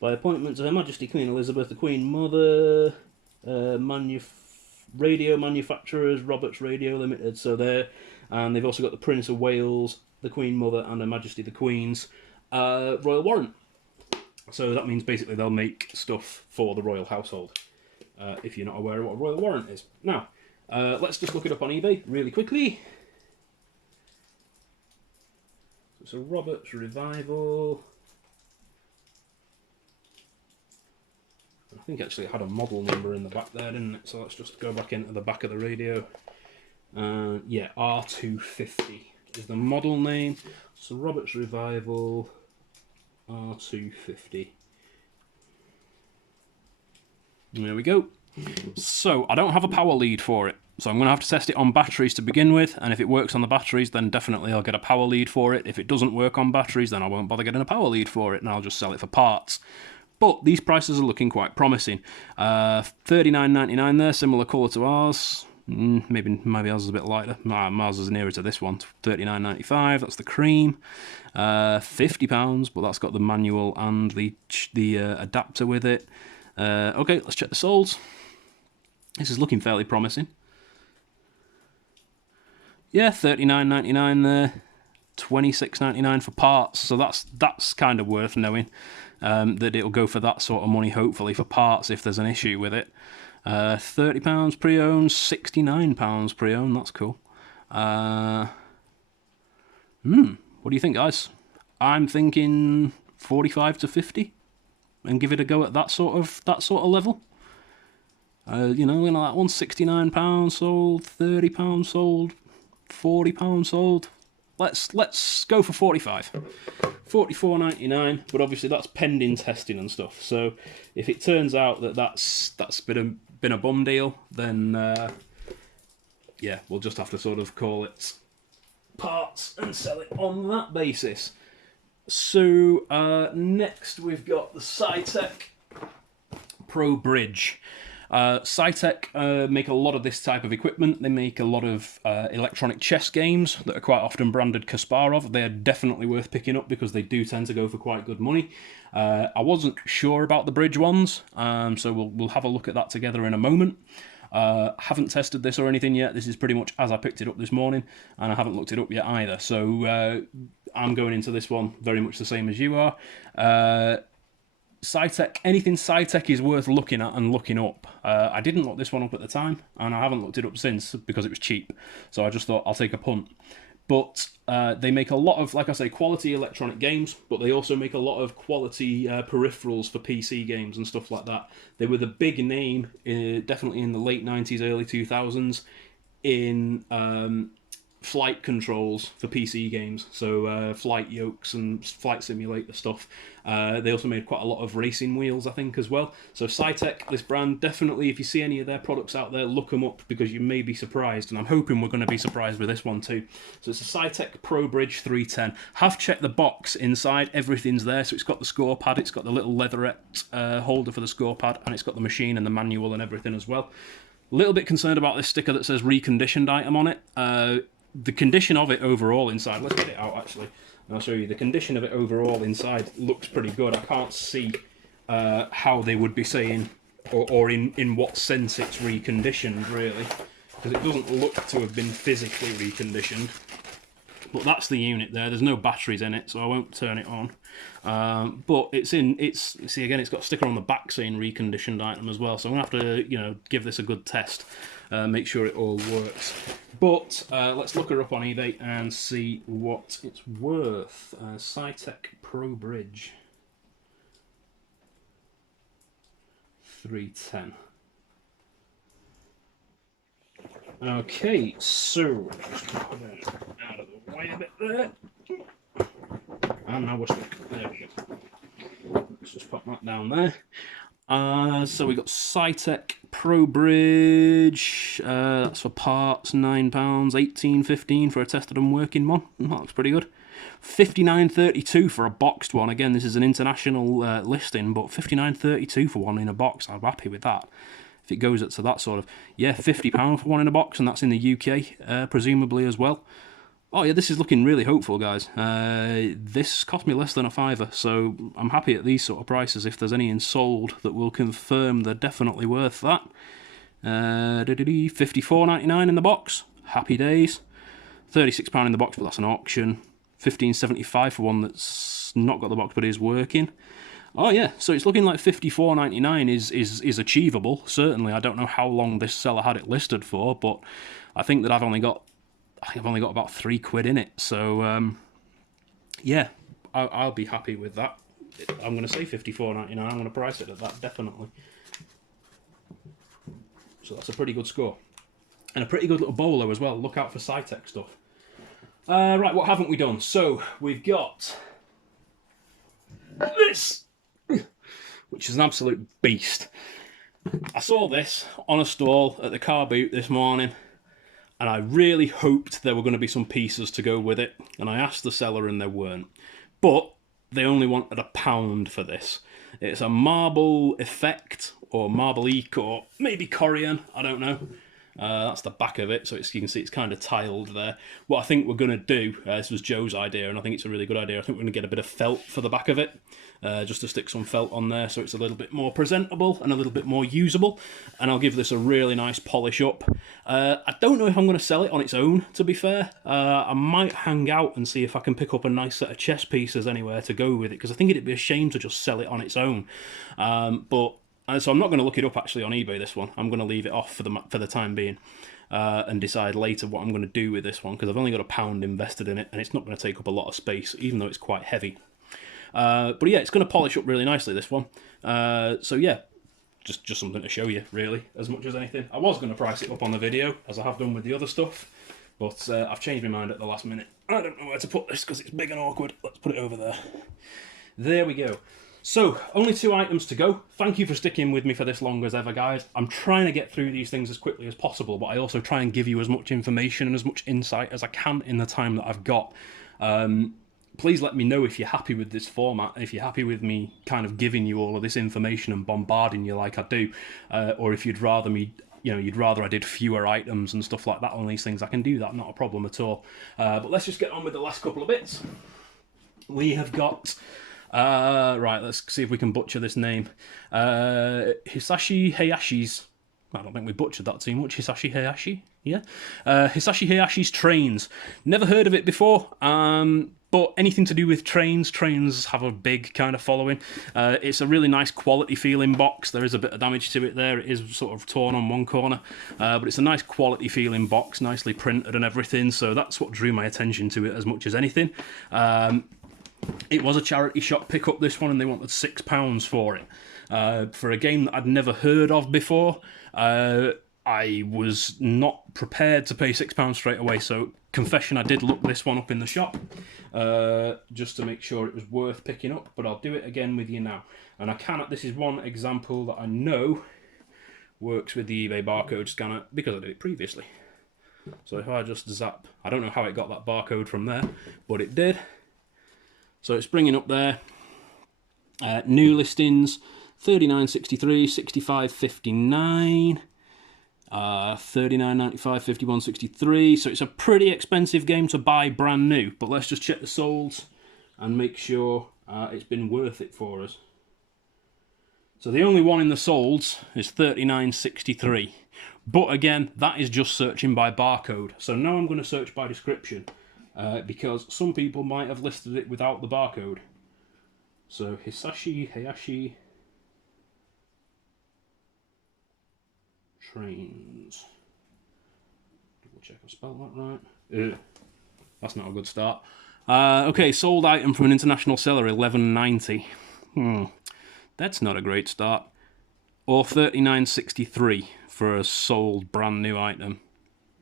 By appointment to Her Majesty Queen Elizabeth, the Queen Mother, radio manufacturers, Roberts Radio Limited. So there, and they've also got the Prince of Wales, the Queen Mother, and Her Majesty the Queen's Royal Warrant. So that means basically they'll make stuff for the royal household. If you're not aware of what a Royal Warrant is. Now, let's just look it up on eBay really quickly. It's a Roberts Revival. I think actually it had a model number in the back there, didn't it? So let's just go back into the back of the radio. Yeah, R250 is the model name. So Roberts Revival R250. There we go. So I don't have a power lead for it. So I'm going to have to test it on batteries to begin with, and if it works on the batteries, then definitely I'll get a power lead for it. If it doesn't work on batteries, then I won't bother getting a power lead for it, and I'll just sell it for parts. But these prices are looking quite promising. $39.99 there, similar colour to ours. Maybe ours is a bit lighter. Ours is nearer to this one. $39.95. That's the cream. £50, but that's got the manual and the adapter with it. Okay, let's check the solds. This is looking fairly promising. Yeah, $39.99 there. $26.99 for parts. So that's kind of worth knowing. That it'll go for that sort of money, hopefully, for parts if there's an issue with it. £30 pre-owned, £69 pre-owned, that's cool. What do you think, guys? I'm thinking 45 to 50, and give it a go at that sort of level. You know, that one's £69 sold, £30 sold, £40 sold. Let's go for 45. 44.99, but obviously that's pending testing and stuff. So if it turns out that that's been a bum deal, then yeah, we'll just have to sort of call it parts and sell it on that basis. So next we've got the Scitech Pro Bridge. Scitech make a lot of this type of equipment. They make a lot of electronic chess games that are quite often branded Kasparov. They're definitely worth picking up because they do tend to go for quite good money. I wasn't sure about the bridge ones, so we'll have a look at that together in a moment. Haven't tested this or anything yet. This is pretty much as I picked it up this morning, and I haven't looked it up yet either. So I'm going into this one very much the same as you are. Scitech, anything Scitech is worth looking at and looking up. I didn't look this one up at the time, and I haven't looked it up since because it was cheap. So I just thought I'll take a punt. But they make a lot of, like I say, quality electronic games, but they also make a lot of quality peripherals for PC games and stuff like that. They were the big name, definitely in the late 90s, early 2000s, in flight controls for PC games, so flight yokes and flight simulator stuff. They also made quite a lot of racing wheels, I think, as well. So Scitech, this brand, definitely, if you see any of their products out there, look them up because you may be surprised, and I'm hoping we're going to be surprised with this one too. So it's a Scitech Pro Bridge 310. Have checked the box inside, everything's there. So it's got the score pad, it's got the little leatherette holder for the score pad, and it's got the machine and the manual and everything as well. A little bit concerned about this sticker that says reconditioned item on it. The condition of it overall inside, let's get it out actually, and I'll show you. The condition of it overall inside looks pretty good. I can't see how they would be saying, or in what sense it's reconditioned really, because it doesn't look to have been physically reconditioned. But that's the unit there. There's no batteries in it, so I won't turn it on. But see again, it's got a sticker on the back saying reconditioned item as well. So I'm gonna have to, give this a good test, make sure it all works. But let's look her up on eBay and see what it's worth. Scitech Pro Bridge 310. Okay, so just put it out of the way a bit there. And now we're stuck. There we go. Let's just pop that down there. So we got Scitech Pro Bridge. That's for parts, £9, $18.15 for a tested and working one. That looks pretty good. $59.32 for a boxed one. Again, this is an international listing, but $59.32 for one in a box. I'm happy with that. If it goes up to that sort of, yeah, £50 for one in a box, and that's in the UK, presumably as well. Oh yeah, this is looking really hopeful, guys. This cost me less than a fiver, so I'm happy at these sort of prices. If there's any in sold that will confirm they're definitely worth that. $54.99 in the box. Happy days. £36 in the box, but that's an auction. $15.75 for one that's not got the box but is working. Oh yeah, so it's looking like $54.99 is achievable. Certainly, I don't know how long this seller had it listed for, but I think that I've only got about £3 in it. So yeah, I'll be happy with that. I'm going to say $54.99. I'm going to price it at that, definitely. So that's a pretty good score, and a pretty good little bolo as well. Look out for Scitech stuff. Right, what haven't we done? So we've got this, which is an absolute beast. I saw this on a stall at the car boot this morning, and I really hoped there were going to be some pieces to go with it, and I asked the seller and there weren't. But they only wanted £1 for this. It's a marble effect, or marble-eque, or maybe Corian, I don't know. That's the back of it, so you can see it's kind of tiled there. What I think we're going to do, this was Joe's idea, and I think it's a really good idea. I think we're going to get a bit of felt for the back of it, just to stick some felt on there so it's a little bit more presentable and a little bit more usable. And I'll give this a really nice polish up. I don't know if I'm going to sell it on its own, to be fair. I might hang out and see if I can pick up a nice set of chess pieces anywhere to go with it, because I think it'd be a shame to just sell it on its own. So I'm not going to look it up actually on eBay, this one. I'm going to leave it off for the time being. and decide later what I'm going to do with this one, because I've only got £1 invested in it, and it's not going to take up a lot of space, even though it's quite heavy. But yeah, it's going to polish up really nicely, this one. So yeah, just something to show you, really, as much as anything. I was going to price it up on the video, as I have done with the other stuff, but I've changed my mind at the last minute. I don't know where to put this because it's big and awkward. Let's put it over there. There we go. So, only 2 items to go. Thank you for sticking with me for this long as ever, guys. I'm trying to get through these things as quickly as possible, but I also try and give you as much information and as much insight as I can in the time that I've got. Please let me know if you're happy with this format, if you're happy with me kind of giving you all of this information and bombarding you like I do, or if you'd rather me, you'd rather I did fewer items and stuff like that on these things. I can do that, not a problem at all. But let's just get on with the last couple of bits. We have got... right, let's see if we can butcher this name. Hisashi Hayashi's... I don't think we butchered that too much. Hisashi Hayashi? Yeah. Hisashi Hayashi's Trains. Never heard of it before, but anything to do with trains have a big kind of following. It's a really nice quality feeling box. There is a bit of damage to it there. It is sort of torn on one corner, but it's a nice quality feeling box, nicely printed and everything, so that's what drew my attention to it as much as anything. It was a charity shop pickup, this one, and they wanted £6 for it. For a game that I'd never heard of before, I was not prepared to pay £6 straight away, so confession, I did look this one up in the shop, just to make sure it was worth picking up, but I'll do it again with you now. And this is one example that I know works with the eBay barcode scanner, because I did it previously. So if I just zap, I don't know how it got that barcode from there, but it did. So it's bringing up there, new listings, 39.63, 65.59, 39.95, 51.63. So it's a pretty expensive game to buy brand new, but let's just check the solds and make sure it's been worth it for us. So the only one in the solds is 39.63. But again, that is just searching by barcode. So now I'm going to search by description. Because some people might have listed it without the barcode. So Hisashi Hayashi Trains. Double check I spelled that right. That's not a good start. Okay, sold item from an international seller, $11.90. That's not a great start. Or $39.63 for a sold brand new item.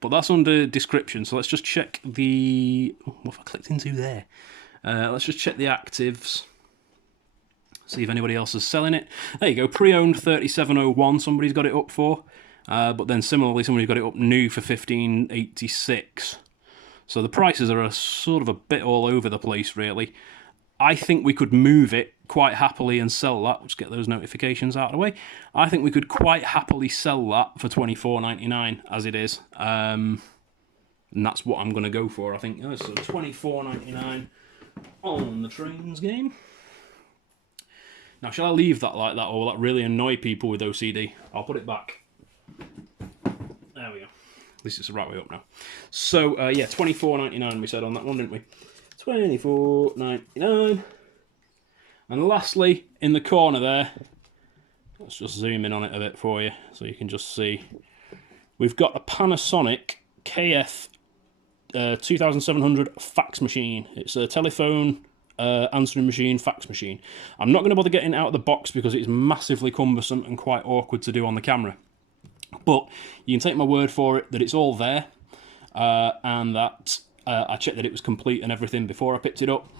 But that's under description, so let's just check the... Oh, what have I clicked into there? Let's just check the actives. See if anybody else is selling it. There you go, pre-owned 37.01, somebody's got it up for. But then similarly, somebody's got it up new for 15.86. So the prices are sort of a bit all over the place, really. I think we could move it quite happily and sell that. Let's get those notifications out of the way. I think we could quite happily sell that for $24.99 as it is. And that's what I'm going to go for, I think. So $24.99 on the Trains game. Now, shall I leave that like that, or will that really annoy people with OCD? I'll put it back. There we go. At least it's the right way up now. So, yeah, $24.99 we said on that one, didn't we? $24.99. And lastly, in the corner there, let's just zoom in on it a bit for you so you can just see. We've got a Panasonic KF 2700 fax machine. It's a telephone answering machine, fax machine. I'm not going to bother getting it out of the box because it's massively cumbersome and quite awkward to do on the camera. But you can take my word for it that it's all there, and that I checked that it was complete and everything before I picked it up.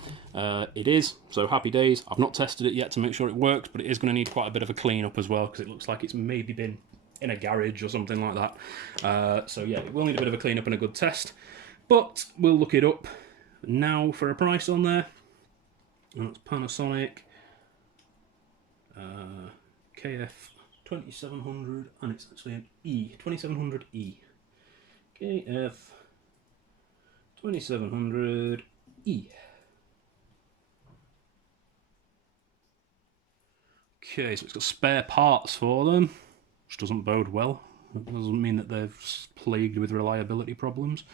It is, so happy days. I've not tested it yet to make sure it works, but it is going to need quite a bit of a clean up as well, because it looks like it's maybe been in a garage or something like that. So yeah, it will need a bit of a clean up and a good test, but we'll look it up now for a price on there. That's Panasonic KF 2700, and it's actually an E, 2700E. KF 2700E. Okay, so it's got spare parts for them, which doesn't bode well. It doesn't mean that they're plagued with reliability problems.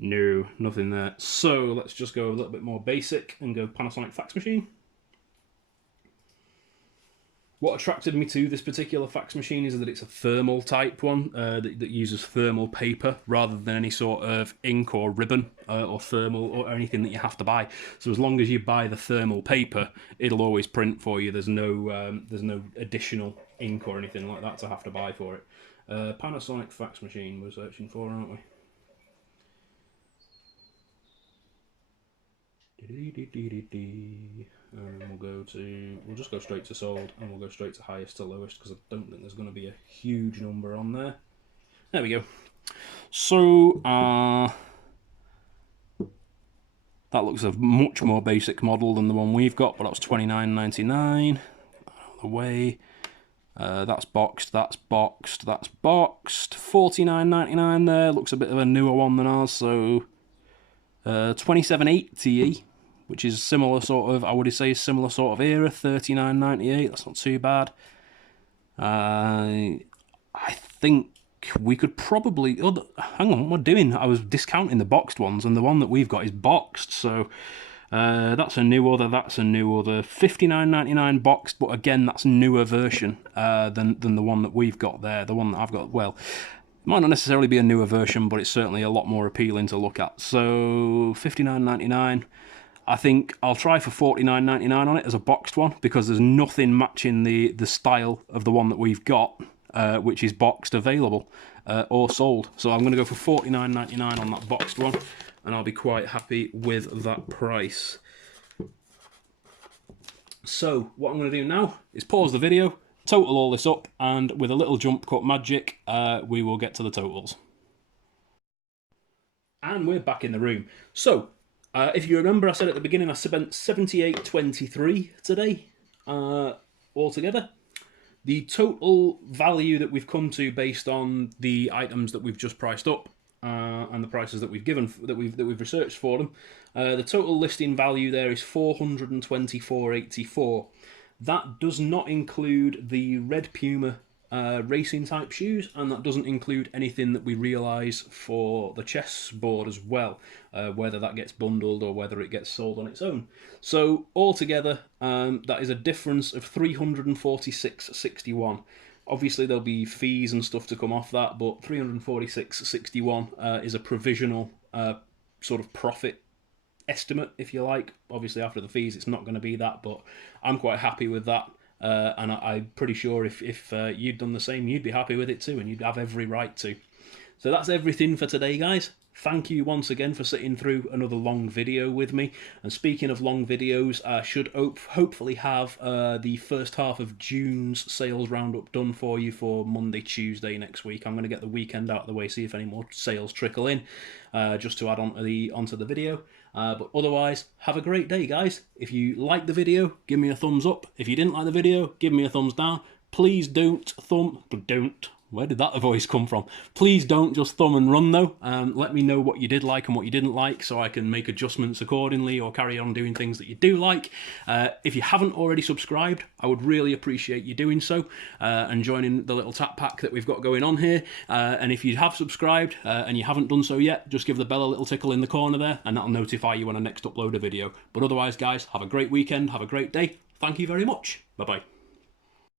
No, nothing there. So let's just go a little bit more basic and go Panasonic fax machine. What attracted me to this particular fax machine is that it's a thermal type one that uses thermal paper rather than any sort of ink or ribbon or thermal or anything that you have to buy. So as long as you buy the thermal paper, it'll always print for you. There's no additional ink or anything like that to have to buy for it. Panasonic fax machine we're searching for, aren't we? And we'll just go straight to sold, and we'll go straight to highest to lowest because I don't think there's going to be a huge number on there. There we go. So that looks a much more basic model than the one we've got, but that was $29.99. Out of the way. That's boxed, that's boxed, that's boxed. $49.99 there. Looks a bit of a newer one than ours, so 2780, which is similar sort of, I would say, similar sort of era. $39.98. That's not too bad. I think we could probably. Oh, hang on, what am I doing? I was discounting the boxed ones, and the one that we've got is boxed. So that's a new order. That's a new order. $59.99 boxed, but again, that's a newer version than the one that we've got there. The one that I've got, well, might not necessarily be a newer version, but it's certainly a lot more appealing to look at. So $59.99. I think I'll try for $49.99 on it as a boxed one because there's nothing matching the style of the one that we've got, which is boxed available or sold. So I'm going to go for $49.99 on that boxed one, and I'll be quite happy with that price. So what I'm going to do now is pause the video, total all this up, and with a little jump cut magic, we will get to the totals. And we're back in the room. So, if you remember, I said at the beginning I spent $78.23 today altogether. The total value that we've come to based on the items that we've just priced up and the prices that we've given that we've researched for them, the total listing value there is $424.84. That does not include the Red Puma racing type shoes, and that doesn't include anything that we realise for the chessboard as well, whether that gets bundled or whether it gets sold on its own. So altogether, that is a difference of $346.61. Obviously there'll be fees and stuff to come off that, but $346.61 is a provisional sort of profit estimate, if you like. Obviously after the fees it's not going to be that, but I'm quite happy with that. And I'm pretty sure if you'd done the same, you'd be happy with it too, and you'd have every right to. So that's everything for today, guys. Thank you once again for sitting through another long video with me. And speaking of long videos, I should hopefully have the first half of June's sales roundup done for you for Monday, Tuesday next week. I'm going to get the weekend out of the way, see if any more sales trickle in, just to add onto the video. But otherwise, have a great day, guys. If you liked the video, give me a thumbs up. If you didn't like the video, give me a thumbs down. Please don't where did that voice come from? Please don't just thumb and run though. Let me know what you did like and what you didn't like so I can make adjustments accordingly or carry on doing things that you do like. If you haven't already subscribed, I would really appreciate you doing so and joining the little tap pack that we've got going on here. And if you have subscribed and you haven't done so yet, just give the bell a little tickle in the corner there and that'll notify you when I next upload a video. But otherwise, guys, have a great weekend, have a great day. Thank you very much. Bye-bye.